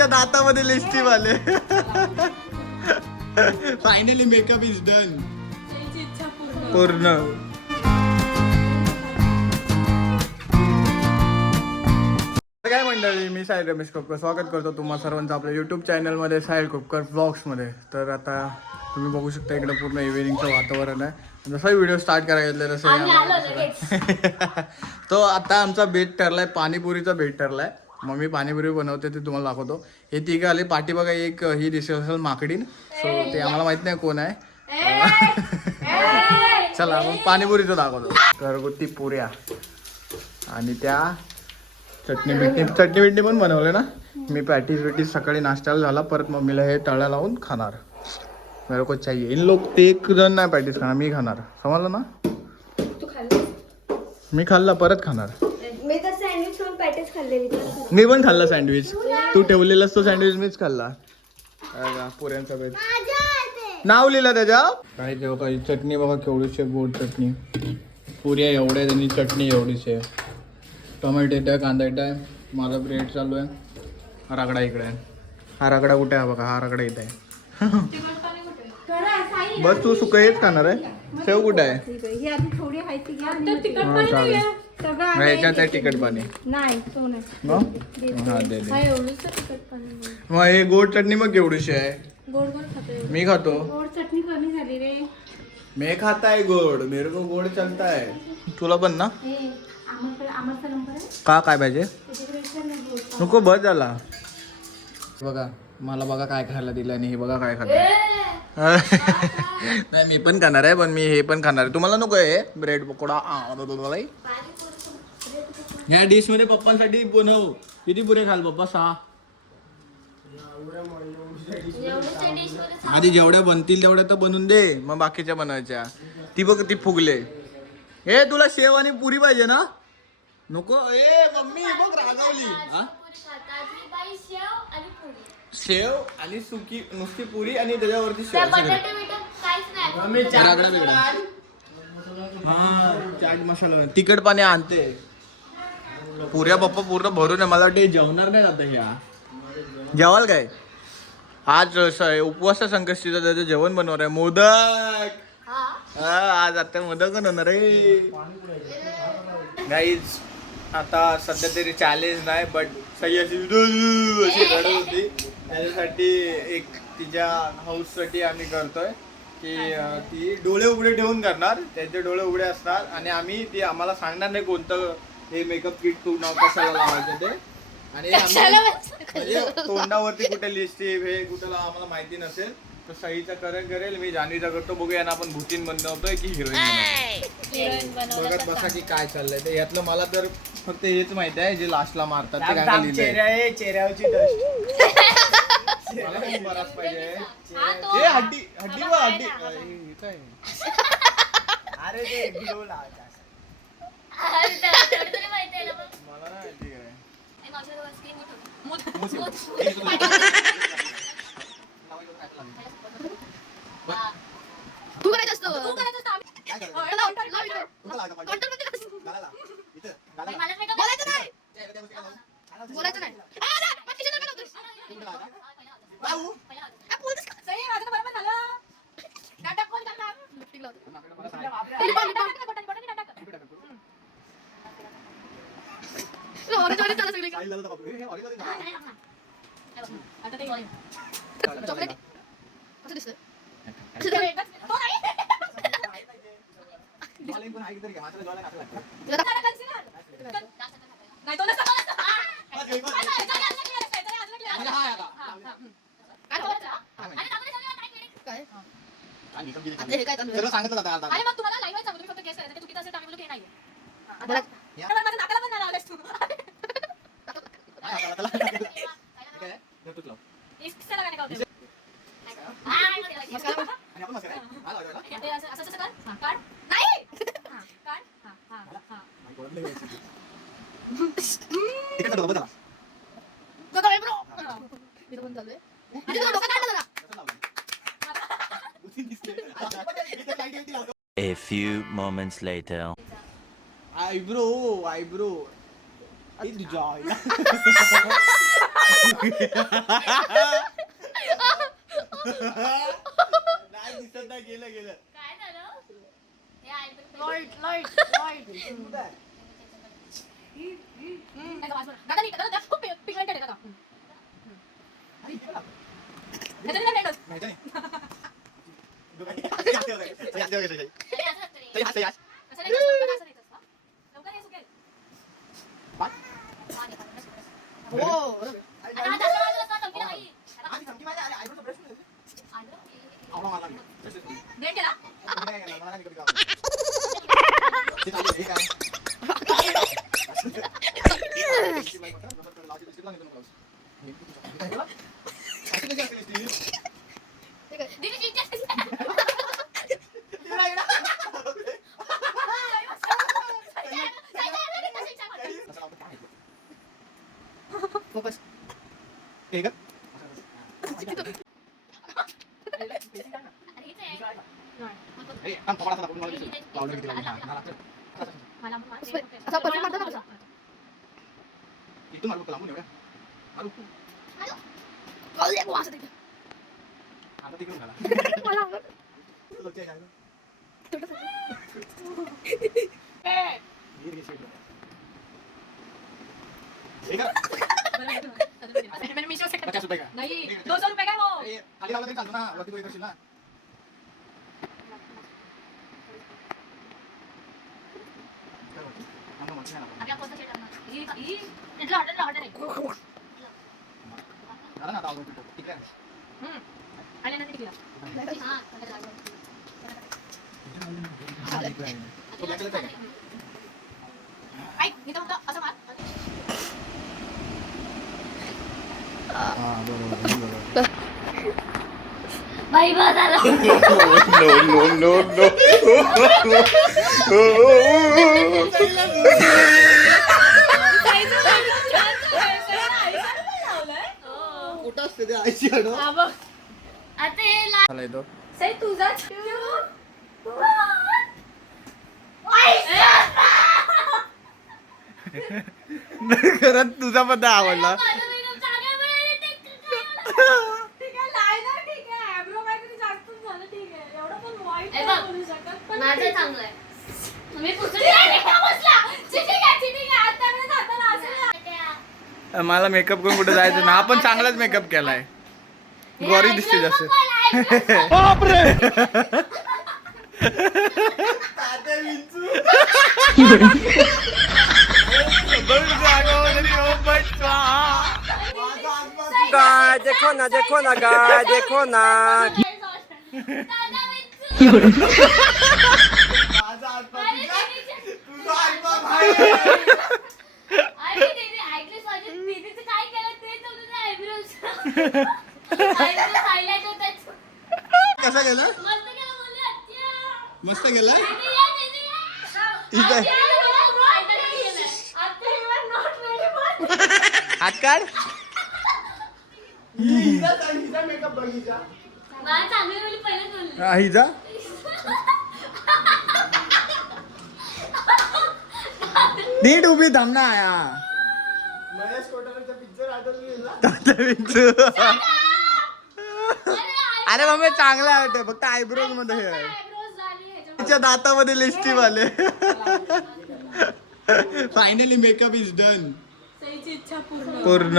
आईच्या दातामध्ये लिस्टिप आले. Finally makeup is done. पूर्ण. काय मंडळी, मी साहिल रमेश कोपकर स्वागत करतो तुम्हा सर्वांचं आपल्या यूट्यूब चॅनलमध्ये साहिल कोपकर व्लॉग्समध्ये. तर आता तुम्ही बघू शकता इकडे पूर्ण इव्हिनिंगचं वातावरण आहे. जसं व्हिडिओ स्टार्ट करायला घेतलं तसं तो आता आमचा बेट ठरलाय, पाणीपुरीचा बेट ठरलाय. मग मी पाणीपुरी बनवते ते तुम्हाला दाखवतो. हे तिघं आले पाठी बघा. एक ही दिसत असेल माकडीन, सो ते आम्हाला माहित नाही कोण आहे. चला मग पाणीपुरीचं दाखवतो. घरगुती पुऱ्या आणि त्या चटणी बिटणी पण बनवले ना. मी पॅटीस सकाळी नाश्त्याला झाला, परत मम्मीला हे तळ्या लावून खाणार. मेरे को चाहिए. इन लोक ते एक जण नाही पॅटीस खाणार, मी खाणार. समजलं ना. मी खाल्ला परत खाणार. मी पण खाल्ला सँडविच. तू ठेवलेलास तो सँडविच मीच खाल्ला. पुऱ्यांचा बेट नाव लिहिलं त्याच्या काय. तेव्हा काही चटणी बघा केवढीशी गोड चटणी. पुऱ्या एवढ्या त्यांनी चटणी एवढीशी आहे. टोमॅटो येत आहे, कांदा येत आहे. माझा ब्रेड चालू आहे. हा रगडा इकडे आहे. हा रगडा कुठे आहे बघा. हा रगडा येत आहे. बस तू सुकं हेच खाणार आहे. शेव कुठे आहे. ह्याच्यात आहे तिखट पाणी. हा दे. मग हे गोड चटणी मग केवढीशी आहे. मी खातो. मी खाता है गोड. मेरे को गोड चलता है. तुला पण ना का काय पाहिजे. नको बस झाला. बघा मला बघा काय खायला दिलं आणि हे बघा काय खात. नाही मी पण खाणार आहे, पण मी हे पण खाणार आहे. तुम्हाला नको आहे ब्रेड पकोडा. ह्या डिश मध्ये पप्पांसाठी बनव. किती पुरे खाल पप्पा. 6. आधी जेवढ्या बनतील तेवढ्या तर बनवून दे, मग बाकीच्या बनवायच्या. ती बघ ती फुगले. हे तुला शेव आणि पुरी पाहिजे ना. नको. ए मम्मी बघ रागावली. शेव आणि सुकी नुसती पुरी आणि त्याच्यावरती शेव. हा चाट मसाला तिखट पाणी आणते. पुऱ्या पप्पा पूर्ण भरून आहे. मला वाटतं जेवणार नाही आता. ह्या जेवाल काय. आज उपवास संकष्टीचं त्याचं जेवण बनवणार आहे. मोदक. आज आता मोदक बनवणार आहे गाईज. आता सध्या तरी चॅलेंज नाही, बट सही अशी रडत होती. त्याच्यासाठी एक तिच्या हाऊससाठी आम्ही करतोय की ती डोळे उघडे ठेवून करणार. त्यांचे डोळे उघडे असणार आणि आम्ही ती आम्हाला सांगणार नाही कोणतं हे मेकअप किट तू नाव कशाला लावायचं ते. आणि म्हणजे तोंडावरती कुठे लिस्टिप हे कुठे आम्हाला माहिती नसेल तर सहीचा करेल. मी जान्हवीचा करतो. बघूया ना आपण भूतीन बनवतोय की हिरोईन बघत बसा की काय चाललंय ते. यातलं मला तर फक्त हेच माहिती आहे जे लास्टला मारतात ते काय लिहिलंय. चेहऱ्यावरची डस्ट बराच पाहिजे. हड्डी हड्डी हड्डी काय. अरे ते ग्लो लावायचं. मला नाही ठीक आहे. तू करायचं असतं. बोलायचं नाही. चॉकलेट कसं दिसतं. A few moments later. Eyebrow. नाही दिसत नाही गेलं गेलं काय झालं हे eyebrow लाईट लाईट लाईट नाही का, वाजवा. दादा नीट, दादा खूप pigmented आहे दादा. त्याच्याने नाही भेटत. माहिती नाही. तरी असं नसतं रे. असं नाही असतं, पण असं नाही असतं. लवकर हे सुकेल. हा, नाही, हो आता हा जास्त वाजवत असता, चमकीला बाई. आता आधी धमकी मारली, आधी eyebrow चा brush नाही. eyebrow, आवडा मला नाही. blend केला? नाही, नाही, मला नाही कधी गावाला. ते चालू आहे, हे काय? दीदी चिंचा. फोकस हे का? हे, थांब, थोडासा दाखवून मला दिसेल. लावलं किती लावलं. हा, मला लागतं. असा परफ्यूम मारतो ना कसा इथून मारू का लांबून एवढ्या? मारू. आता तिकडून घाला. लक्ष आहे का? हीर घे शेड. हे का? पचास रुपये का? नाही 200 रुपये काय हो अरे, खाली लावलं तरी चालतो ना, वरती वर करशील ना. थांब, मोठी आहे ना. आपल्या कोणता शेट आणणार ही इथला हॉटेल आहे झालं ना आता आवडून तिथं. तिकडे आहे. आल्यानंतर तिकडे हा हा, तिकडे आहे. तो black color चा आहे का? ऐक मी तर म्हणतो असं मार हा, बरोबर, बरोबर. बाई बा झालं कुठं असते ते आईची हाडं? आता हे ला झाला येतो. सई तुझा खरंच तुझा पण आवडला. माझं चांगलं आहे तुम्ही पुसली आता मला मेकअप करून कुठे जायचं ना. आपण चांगलाच मेकअप केलाय. गोरी दिसते जास्त. गाय देखो ना गाय देखो ना कसा गेला? मस्त गेला. हात काढ. मेकअप बघितला हिजा. नीट उभी थांब ना आया. महेश कोठारेचा पिक्चर आठवला. अरे मम्मी चांगला आहे फक्त आयब्रोज मध्ये हे तिच्या दातामध्ये लिस्टिव आले. Finally makeup is done. पूर्ण